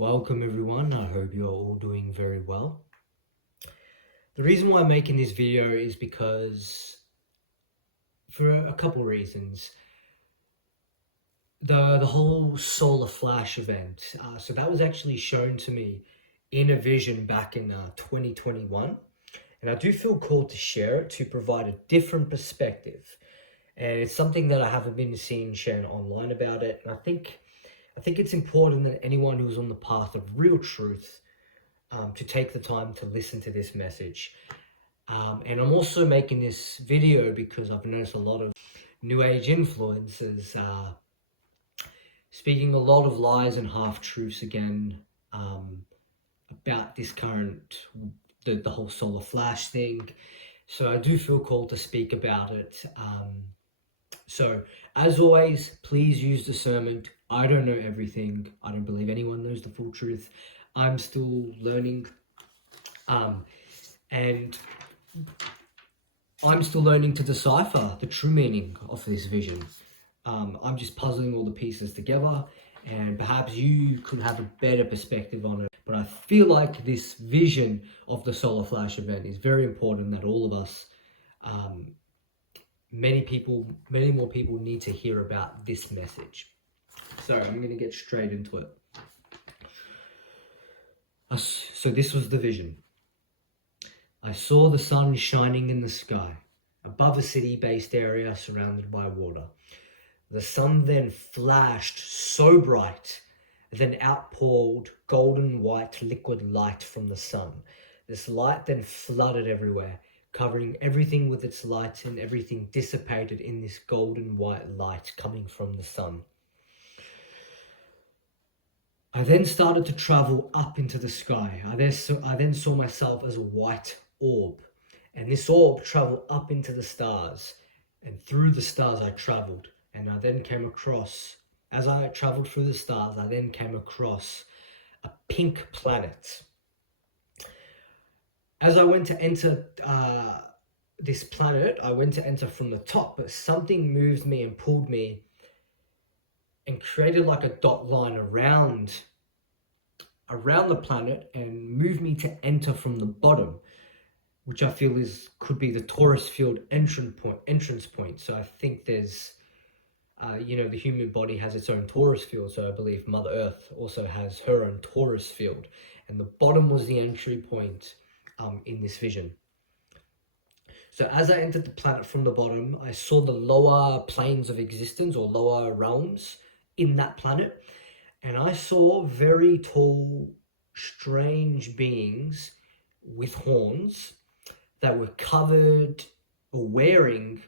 Welcome everyone, I hope you're all doing very well. The reason why I'm making this video is because for a couple reasons. The whole solar flash event, so that was actually shown to me in a vision back in 2021, and I do feel called to share it to provide a different perspective, and it's something that I haven't been seeing shared online about it, and I think it's important that anyone who's on the path of real truth to take the time to listen to this message. And I'm also making this video because I've noticed a lot of New Age influencers speaking a lot of lies and half-truths again about this the whole solar flash thing. So I do feel called to speak about it. So as always, please use discernment. I don't know everything. I don't believe anyone knows the full truth. I'm still learning. And I'm still learning to decipher the true meaning of this vision. I'm just puzzling all the pieces together, and perhaps you could have a better perspective on it. But I feel like this vision of the solar flash event is very important, that all of us, many more people need to hear about this message. So I'm going to get straight into it. So this was the vision. I saw the sun shining in the sky, above a city-based area surrounded by water. The sun then flashed so bright, then outpoured golden white liquid light from the sun. This light then flooded everywhere, covering everything with its light, and everything dissipated in this golden white light coming from the sun. I then started to travel up into the sky. I then saw myself as a white orb, and this orb traveled up into the stars, and through the stars I traveled, and I then came across, as I traveled through the stars, I then came across a pink planet. As I went to enter this planet, I went to enter from the top, but something moved me and pulled me and created like a dot line around the planet and moved me to enter from the bottom, which I feel could be the torus field entrance point. So I think there's, the human body has its own torus field. So I believe Mother Earth also has her own torus field, and the bottom was the entry point in this vision. So as I entered the planet from the bottom, I saw the lower planes of existence, or lower realms in that planet, and I saw very tall, strange beings with horns that were covered or wearing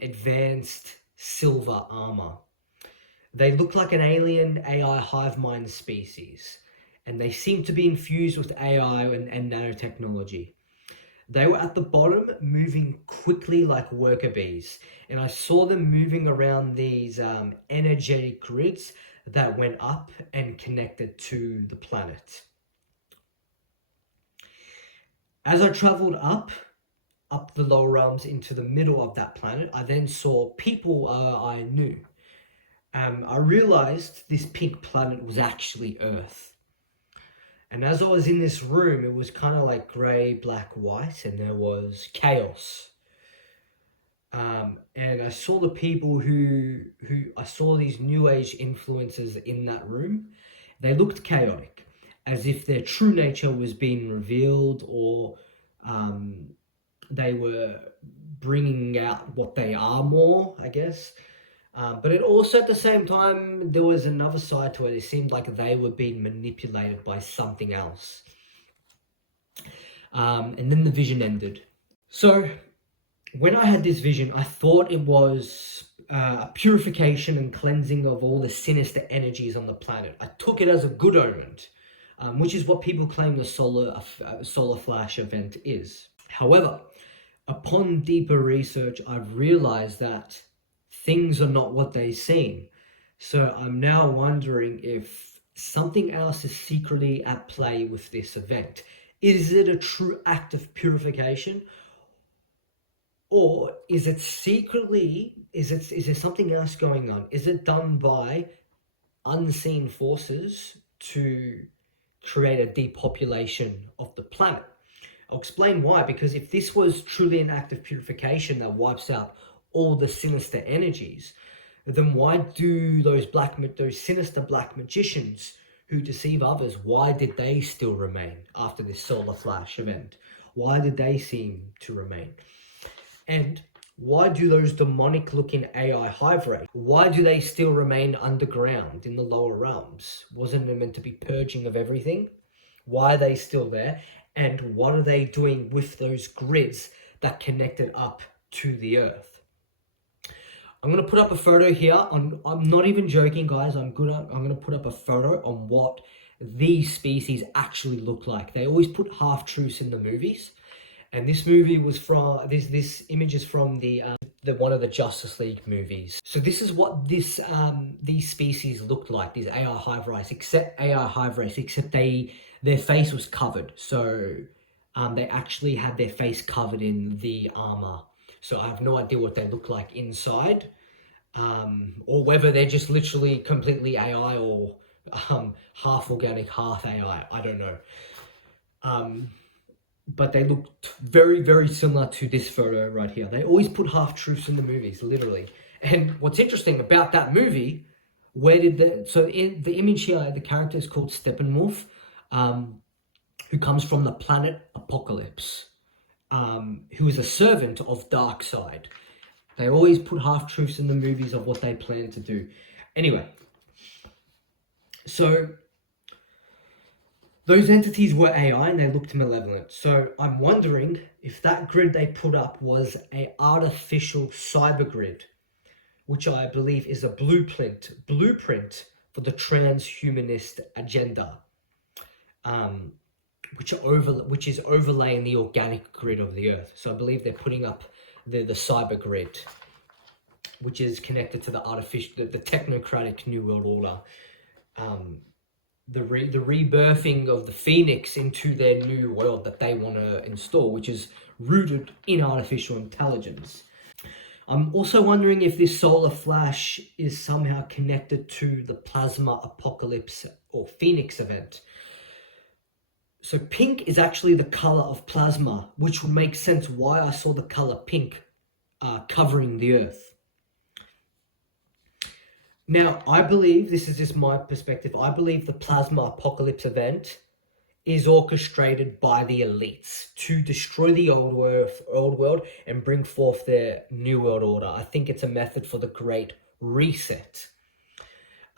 advanced silver armor. They looked like an alien AI hive mind species, and they seemed to be infused with AI and nanotechnology. They were at the bottom, moving quickly like worker bees, and I saw them moving around these energetic grids that went up and connected to the planet. As I traveled up the lower realms into the middle of that planet, I then saw people I knew. I realized this pink planet was actually Earth. And as I was in this room, it was kind of like grey, black, white, and there was chaos. And I saw the people who I saw these New Age influencers in that room. They looked chaotic, as if their true nature was being revealed, or they were bringing out what they are more, I guess. But it also, at the same time, there was another side to it. It seemed like they were being manipulated by something else. And then the vision ended. So when I had this vision, I thought it was a purification and cleansing of all the sinister energies on the planet. I took it as a good omen, which is what people claim the solar flash event is. However, upon deeper research, I've realized that things are not what they seem. So I'm now wondering if something else is secretly at play with this event. Is it a true act of purification? Or is it secretly, is there something else going on? Is it done by unseen forces to create a depopulation of the planet. I'll explain why, because if this was truly an act of purification that wipes out all the sinister energies, then why do those sinister black magicians who deceive others, why did they still remain after this solar flash event? Why did they seem to remain? And why do those demonic looking AI hive race, why do they still remain underground in the lower realms? Wasn't it meant to be purging of everything? Why are they still there? And what are they doing with those grids that connected up to the earth? I'm going to put up a photo here. I'm not even joking, guys. I'm going to put up a photo on what these species actually look like. They always put half-truths in the movies. And this movie was from, this image is from the one of the Justice League movies. So this is what these species looked like, these AI hive race, except their face was covered. So they actually had their face covered in the armor. So I have no idea what they look like inside, or whether they're just literally completely AI or half organic, half AI. I don't know. But they looked very, very similar to this photo right here. They always put half-truths in the movies, literally. And what's interesting about that movie, so in the image here, the character is called Steppenwolf, who comes from the planet Apocalypse, who is a servant of Darkseid. They always put half-truths in the movies of what they plan to do. Anyway, so those entities were AI and they looked malevolent. So I'm wondering if that grid they put up was an artificial cyber grid, which I believe is a blueprint for the transhumanist agenda, which is overlaying the organic grid of the earth. So I believe they're putting up the cyber grid, which is connected to the technocratic New World Order. The rebirthing of the Phoenix into their new world that they want to install, which is rooted in artificial intelligence. I'm also wondering if this solar flash is somehow connected to the plasma apocalypse or Phoenix event. So pink is actually the color of plasma, which would make sense why I saw the color pink covering the earth. Now, I believe, this is just my perspective, I believe the plasma apocalypse event is orchestrated by the elites to destroy the old world and bring forth their new world order. I think it's a method for the Great Reset.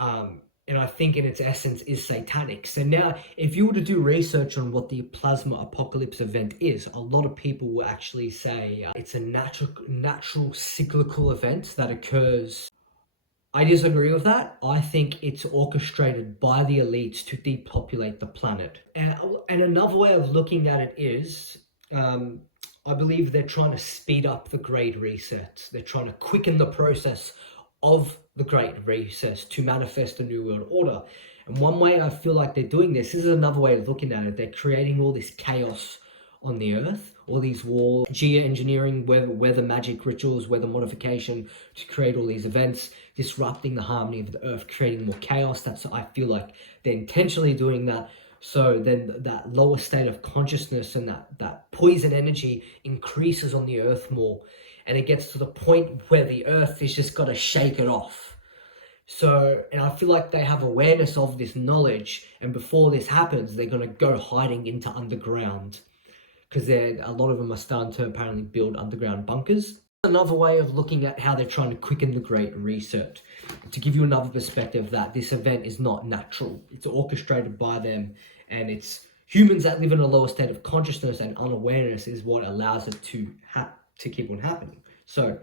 And I think in its essence is satanic. So now, if you were to do research on what the plasma apocalypse event is, a lot of people will actually say it's a natural cyclical event that occurs. I disagree with that. I think it's orchestrated by the elites to depopulate the planet. And another way of looking at it is, I believe they're trying to speed up the Great Reset. They're trying to quicken the process of the Great Reset to manifest a new world order. And one way I feel like they're doing this is another way of looking at it. They're creating all this chaos on the earth, all these wars, geoengineering, weather magic rituals, weather modification to create all these events, disrupting the harmony of the earth, creating more chaos. I feel like they're intentionally doing that. So then that lower state of consciousness and that poison energy increases on the earth more. And it gets to the point where the earth is just got to shake it off. So, and I feel like they have awareness of this knowledge. And before this happens, they're going to go hiding into underground, because a lot of them are starting to apparently build underground bunkers. Another way of looking at how they're trying to quicken the Great Reset, to give you another perspective that this event is not natural. It's orchestrated by them, and it's humans that live in a lower state of consciousness and unawareness is what allows it to keep on happening. So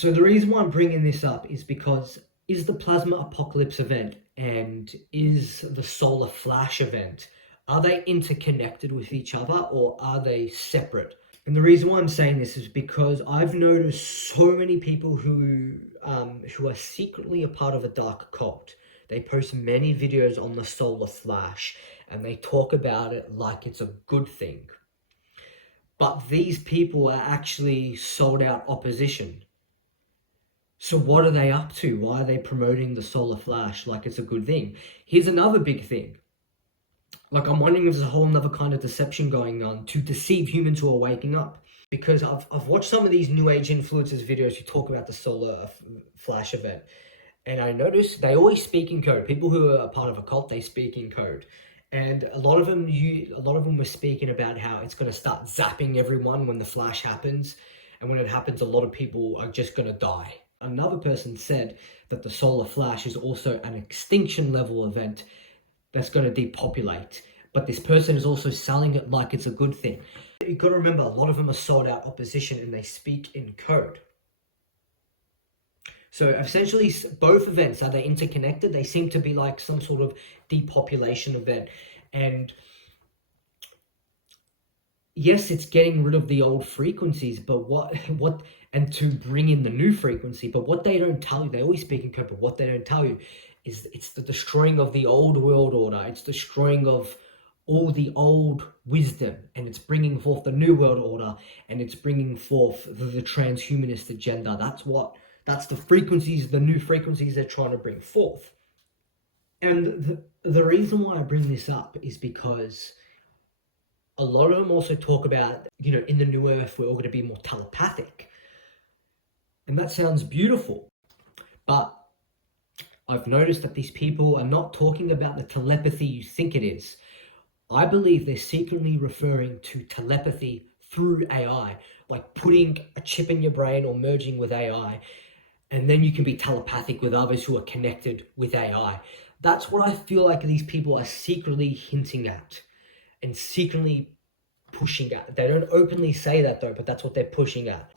the reason why I'm bringing this up is because is the plasma apocalypse event and is the solar flash event, are they interconnected with each other or are they separate? And the reason why I'm saying this is because I've noticed so many people who are secretly a part of a dark cult. They post many videos on the solar flash and they talk about it like it's a good thing. But these people are actually sold out opposition. So what are they up to? Why are they promoting the solar flash like it's a good thing? Here's another big thing. Like, I'm wondering if there's a whole nother kind of deception going on to deceive humans who are waking up. Because I've watched some of these new age influencers videos who talk about the solar flash event. And I noticed they always speak in code. People who are a part of a cult, they speak in code. And a lot of them were speaking about how it's going to start zapping everyone when the flash happens. And when it happens, a lot of people are just going to die. Another person said that the solar flash is also an extinction level event that's going to depopulate. But this person is also selling it like it's a good thing. You've got to remember, a lot of them are sold out opposition and they speak in code. So essentially, both events, are they interconnected? They seem to be like some sort of depopulation event. And yes, it's getting rid of the old frequencies, but and to bring in the new frequency. But what they don't tell you, they always speak in code, but what they don't tell you is it's the destroying of the old world order. It's destroying of all the old wisdom, and it's bringing forth the new world order, and it's bringing forth the transhumanist agenda. That's the frequencies, the new frequencies they're trying to bring forth. And the reason why I bring this up is because a lot of them also talk about, in the new earth, we're all going to be more telepathic. And that sounds beautiful. But I've noticed that these people are not talking about the telepathy you think it is. I believe they're secretly referring to telepathy through AI, like putting a chip in your brain or merging with AI, and then you can be telepathic with others who are connected with AI. That's what I feel like these people are secretly hinting at and secretly pushing at. They don't openly say that though, but that's what they're pushing at.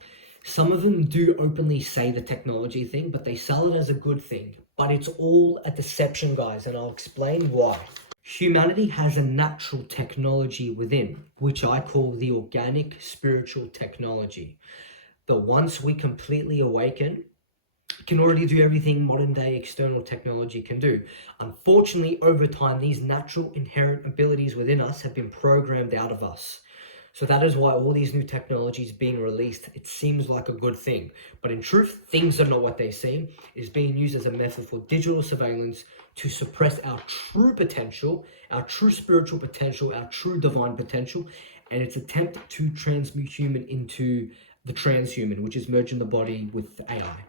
Some of them do openly say the technology thing, but they sell it as a good thing. But it's all a deception, guys, and I'll explain why. Humanity has a natural technology within, which I call the organic spiritual technology. That once we completely awaken, can already do everything modern day external technology can do. Unfortunately, over time, these natural inherent abilities within us have been programmed out of us. So that is why all these new technologies being released, it seems like a good thing. But in truth, things are not what they seem. It is being used as a method for digital surveillance to suppress our true potential, our true spiritual potential, our true divine potential, and its attempt to transmute human into the transhuman, which is merging the body with AI.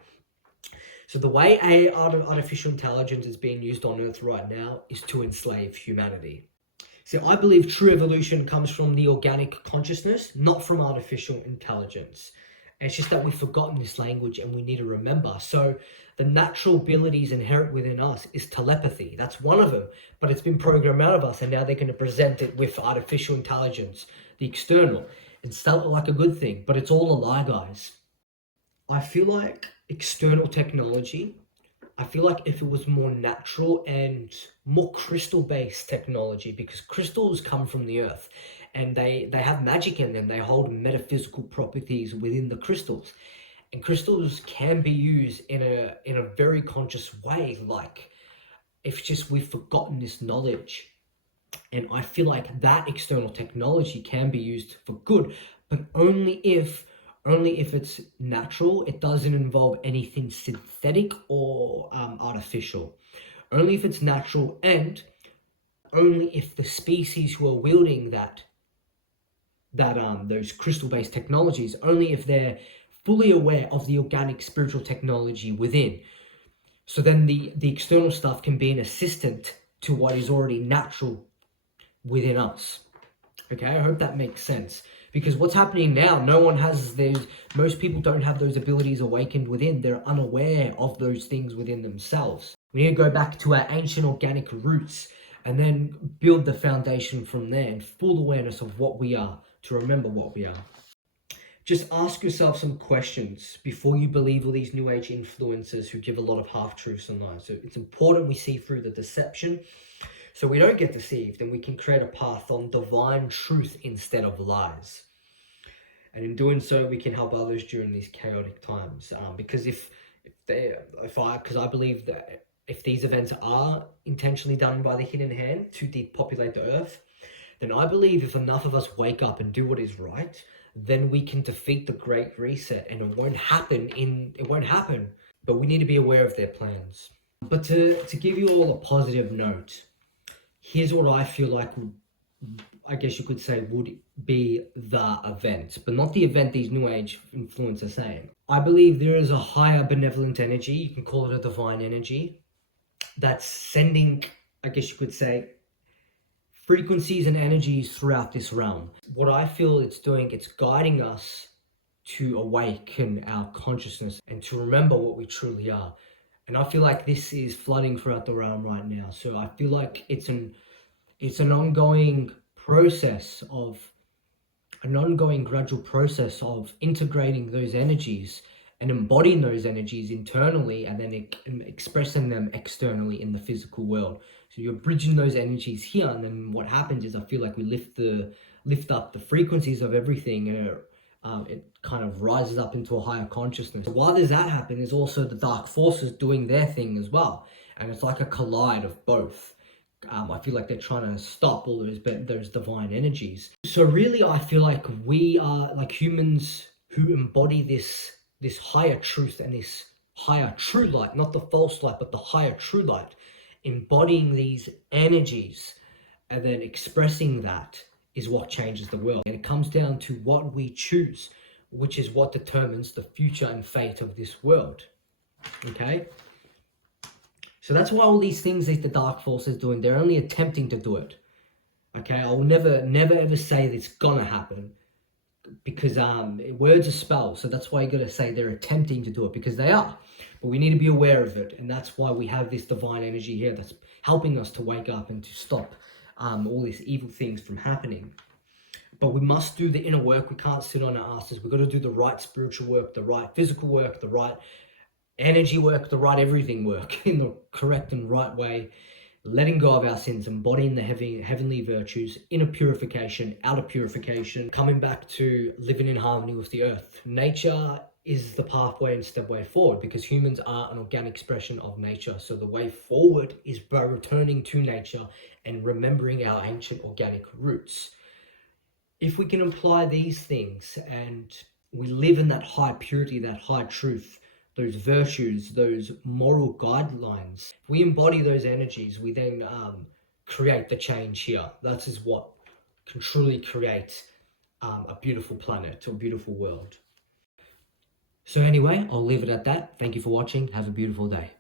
So the way artificial intelligence is being used on Earth right now is to enslave humanity. So I believe true evolution comes from the organic consciousness, not from artificial intelligence. And it's just that we've forgotten this language and we need to remember. So the natural abilities inherent within us is telepathy. That's one of them, but it's been programmed out of us, and now they're going to present it with artificial intelligence, the external, and sell it like a good thing. But it's all a lie, guys. I feel like external technology, I feel like if it was more natural and more crystal-based technology, because crystals come from the earth and they have magic in them, they hold metaphysical properties within the crystals. And crystals can be used in a very conscious way, like if just we've forgotten this knowledge. And I feel like that external technology can be used for good, but only if it's natural. It doesn't involve anything synthetic or artificial. Only if it's natural, and only if the species who are wielding those crystal-based technologies, only if they're fully aware of the organic spiritual technology within. So then the external stuff can be an assistant to what is already natural within us. Okay, I hope that makes sense. Because what's happening now, most people don't have those abilities awakened within. They're unaware of those things within themselves. We need to go back to our ancient organic roots and then build the foundation from there in full awareness of what we are, to remember what we are. Just ask yourself some questions before you believe all these new age influencers who give a lot of half-truths and lies. So it's important we see through the deception so we don't get deceived, and we can create a path on divine truth instead of lies. And in doing so, we can help others during these chaotic times. Because I believe that if these events are intentionally done by the hidden hand to depopulate the earth, then I believe if enough of us wake up and do what is right, then we can defeat the Great Reset, and it won't happen. but we need to be aware of their plans. But to give you all a positive note, here's what I feel like, I guess you could say, would be the event, but not the event these New Age influencers are saying. I believe there is a higher benevolent energy, you can call it a divine energy, that's sending, I guess you could say, frequencies and energies throughout this realm. What I feel it's doing, it's guiding us to awaken our consciousness and to remember what we truly are. And I feel like this is flooding throughout the realm right now. So I feel like it's an ongoing process of an ongoing gradual process of integrating those energies and embodying those energies internally, and then expressing them externally in the physical world. So you're bridging those energies here, and then what happens is I feel like we lift up the frequencies of everything, and it kind of rises up into a higher consciousness. While there's that happening, there's also the dark forces doing their thing as well, and it's like a collide of both. I feel like they're trying to stop all those divine energies. So really, I feel like we are like humans who embody this higher truth and this higher true light, not the false light, but the higher true light, embodying these energies and then expressing that is what changes the world. And it comes down to what we choose, which is what determines the future and fate of this world. Okay? So that's why all these things that the dark force is doing, they're only attempting to do it. Okay, I will never ever say that it's gonna happen, because words are spells. So that's why you gotta say they're attempting to do it, because they are. But we need to be aware of it, and that's why we have this divine energy here that's helping us to wake up and to stop all these evil things from happening. But we must do the inner work. We can't sit on our asses. We've got to do the right spiritual work, the right physical work, the right energy work, the right everything work in the correct and right way, letting go of our sins, embodying the heavenly virtues, inner purification, outer purification, coming back to living in harmony with the earth. Nature is the pathway and step way forward, because humans are an organic expression of nature. So the way forward is by returning to nature and remembering our ancient organic roots. If we can apply these things and we live in that high purity, that high truth, those virtues, those moral guidelines, if we embody those energies, we then create the change here. That is what can truly create a beautiful planet or a beautiful world. So anyway, I'll leave it at that. Thank you for watching. Have a beautiful day.